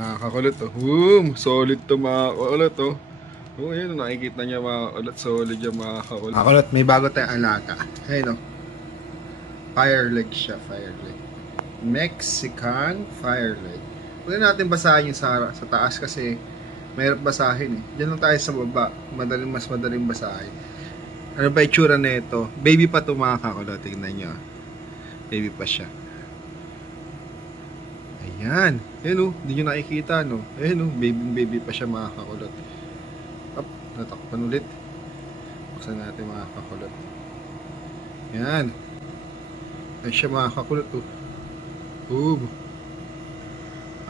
Mga kakulot, oh. Boom! Solid to mga kakulot, oh. Oh, yun, nakikita niya mga kakulot. Solid yung mga kakulot. Mga kakulot, may bago tayong alaga. Ayun, oh. Fire leg siya, fire leg. Mexican fire leg. Huwag natin basahin yung sa taas kasi mahirap basahin eh. Diyan lang tayo sa baba. Mas madaling basahin. Ano ba itsura na ito? Baby pa ito mga kakulot. Tingnan nyo. Baby pa siya. Ayan. Ayan o. Hindi nyo nakikita no. Ayan o. Baby pa siya mga kakulot. Up. Natakpan ulit. Buksan natin mga kakulot. Ayan. Ayan siya mga kakulot o. Boom.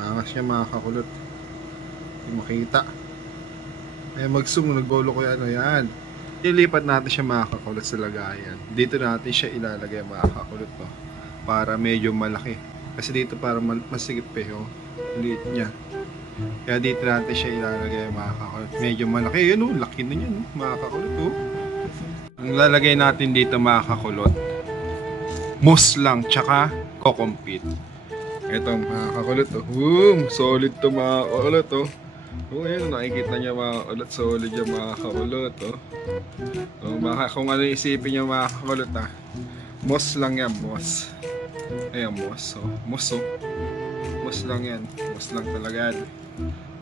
Angas siya mga kakulot. Hindi makita. Ayan mag-zoom. Nagbolo ko yan. Ayan. Ilipat natin siya mga kakulot sa lagayan. Dito natin siya ilalagay mga kakulot no? Para medyo malaki. Kasi dito para masigip eh yung liit niya. Kaya dito natin siya ilalagay mga kakulot. Medyo malaki. Yun oh, laki na yan mga kakulot oh. Ang lalagay natin dito mga kakulot, mousse lang tsaka co-compete. Ito mga kakulot oh. Boom! Solid to mga kakulot oh. Oh, ayun, nakikita niya mga kakulot. Solid yung mga kakulot oh. Oh, baka kung ano isipin niya mga kakulot ah. Mousse lang yan, mousse. Ayan, mousse oh. Mousse oh. Mousse lang yan. Mousse lang talaga yan.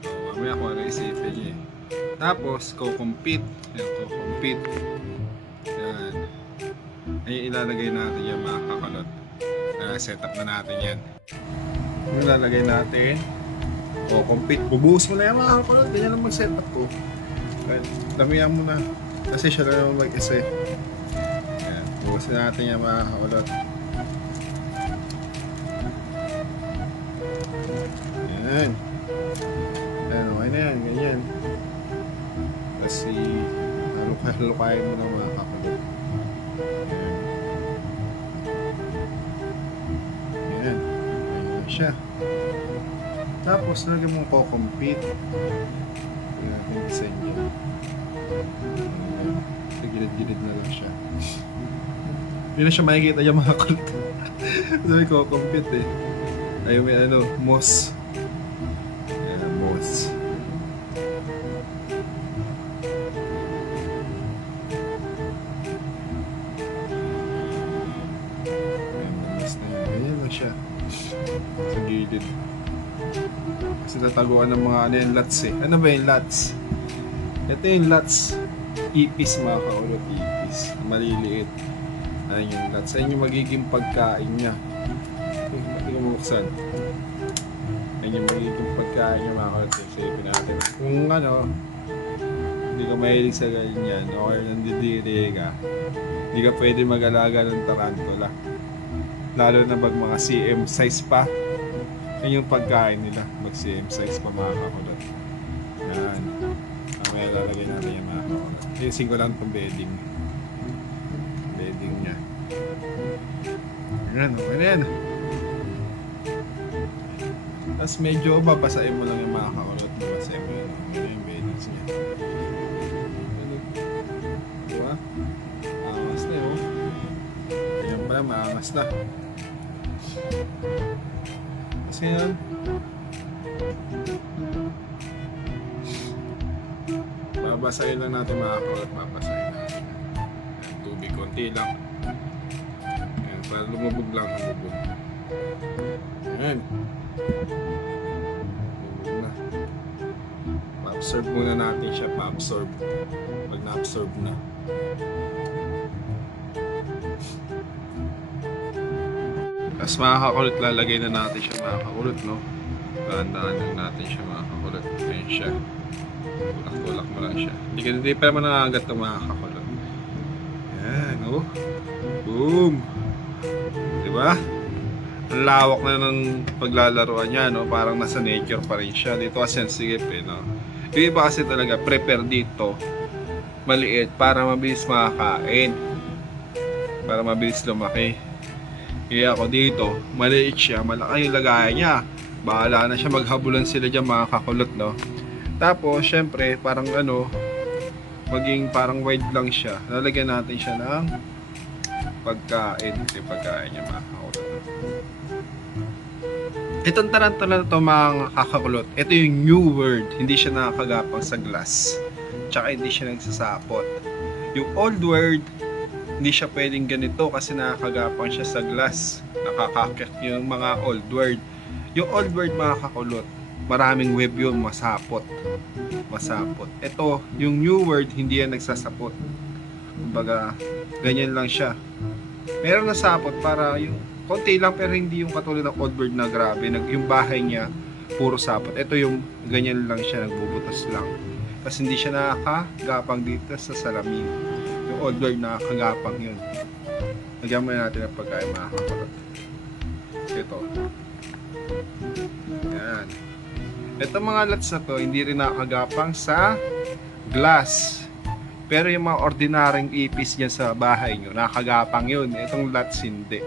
Oh, mamaya kung ano isipin niya eh. Tapos, co-compete. Ayan, co-compete. Ayan. Ayan, ilalagay natin yung mga kakulot. Setup na natin yan. Ilalagay natin. Co-compete. Bubuhos mo na yan mga kakulot. Ganyan lang mag-setup ko. Damihan mo na. Kasi siya na naman mag-isa. Ayan. Bubuhosin natin yan mga kakulot. Ayan. Ayan, okay na yan. Ganyan. Kasi halukayin mo ng mga kakulot. Ayan. Ayan siya. Tapos lagyan mong co-compete. Ayan natin design niya. Sa gilid-gilid na lang siya. Hindi na siya makikita yung mga kulot. Sabi co-compete eh. Ayun may ano, mousse. Ayan, mousse. Ayan, mousse na yan. Ganyan lang siya. Sa gilid. Kasi nataguan ng mga ano yung lats eh. Ano ba yung lats? Ito yung lats. Ipis mga kaulot, ipis. Maliliit. Ayan yung lats. Ayan yung magiging pagkain niya. Hindi ko mabuksan. Ayan yung magiging pagkain niya mga kaulot. Sipin natin. Kung ano, hindi ka mahilig sa ganyan or nandidiri ka, hindi ka pwede mag-alaga ng tarantula. Lalo na pag mga CM size pa. Yan yung pagkain nila. Mag CM size pa mga kakulot. Yan. Mamaya lalagay natin yung mga kakulot. Isin ko lang itong bedding. Bedding niya. Yan. Okay na yan. Tapos medyo babasahin mo lang yung mga kakulot. Babasahin mo yan. Yung beddings niya. Diba? Maangas na yun. Ayan pala, maangas na. Kasi yan. Babasahin lang natin mga kakulot. Babasahin natin. Tubig, konti lang. Ayan, para lumubog lang. Lumubog. Ayan. Lumubog na. Pa-absorb muna natin siya. Pa-absorb. Pag na-absorb na. Tapos mga kakulot, lalagay na natin siya mga kakulot, no? Dahan-dahan lang natin siya mga kakulot. Ayan siya. Tulak-tulak mo lang siya. Hindi pa naman nangagat ito mga kakulot. Ayan, oh. Boom! Diba? Ang lawak na ng paglalaroan niya, no? Parang nasa nature pa rin siya. Dito kasi ang sigip, eh, no? Yung iba kasi talaga, prepare dito. Maliit, para mabilis makakain. Para mabilis lumaki. Kaya ako dito, maliit siya, malaki yung lagayan niya. Bahala na siya, maghabulan sila dyan mga kakulot, no? Tapos, syempre, parang ano, maging parang wide lang siya. Lalagyan natin siya ng pagkain. Ito yung pagkain niya mga kakulot. Itong tarantula na to mga kakakulot, ito yung new word, hindi siya nakakagapang sa glass, tsaka hindi siya nagsasapot. Yung old word, hindi siya pwedeng ganito kasi nakakagapang siya sa glass, nakakakit yung mga old word. Yung old word mga kakulot, maraming web yun, masapot. Ito, yung new word, hindi yan nagsasapot. Kumbaga, ganyan lang siya. Meron na sapot para yung konti lang, pero hindi yung katulad ng old word na grabe. Yung bahay niya, puro sapot. Ito yung ganyan lang siya, nagbubutas lang. Kasi hindi siya nakakagapang dito sa salamin. Yung old word nakakagapang yun. Lagyan muna natin ang pagkain mga kakulot. Ito. Yan. Ito mga lots na to, hindi rin nakakagapang sa glass. Pero yung mga ordinaryong ipis dyan sa bahay nyo, nakakagapang yun. Itong lots hindi.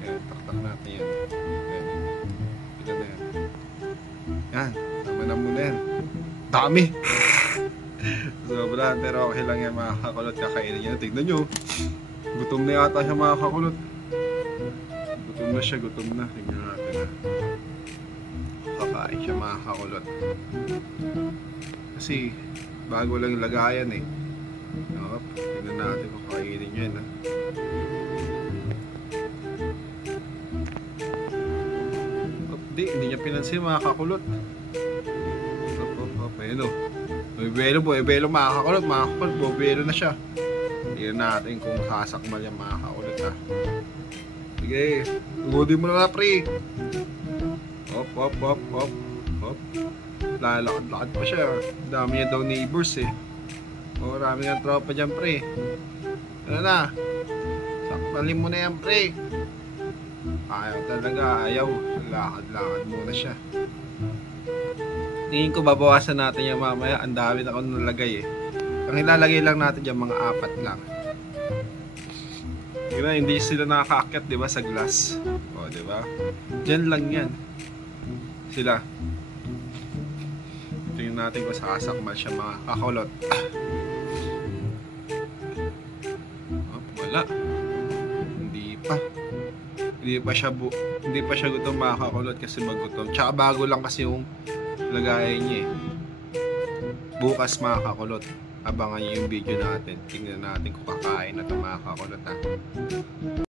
Yan, taktak natin yan. Yan. Ito na yan. Yan, tama na muna yan. Dami! Sobra, pero okay lang yan mga kakulot, kakainin yan. Tignan nyo. Gutom na yata siya mga kakulot. Gutom na siya, gutom na. Tignan natin na. Kakain siya mga kakulot. Kasi bago lang lagayan eh. Tignan natin kung kakainin niya na. Hindi niya pinansin mga kakulot. Ayun o. Buwelo mga kakulot. Buwelo na siya. Tignan natin kung sasakmal yung mga kakulot ha. Sige, tugudin mo na pre. Hop. Lalakad pa siya. Dami niya daw neighbors eh. Marami ng tropa dyan pre. Ano na? Sakmalin mo na yan pre. Ayaw talaga, ayaw. Lakad muna siya. Tingin ko babawasan natin yan mamaya. Ang dami na akong nalagay eh. Ang ilalagay lang natin dyan mga 4 lang. Hindi sila nakakaakyat diba sa glass. O diba? Dyan lang yan. Sila. Tingnan natin kung sasakmal siya mga kakulot. Wala. Hindi pa siya gutom mga kakulot kasi magutom. Tsaka bago lang kasi yung lagayan niya eh. Bukas mga kakulot, abangan niyo yung video natin. Tingnan natin kung kakain na ito mga kakulot ha.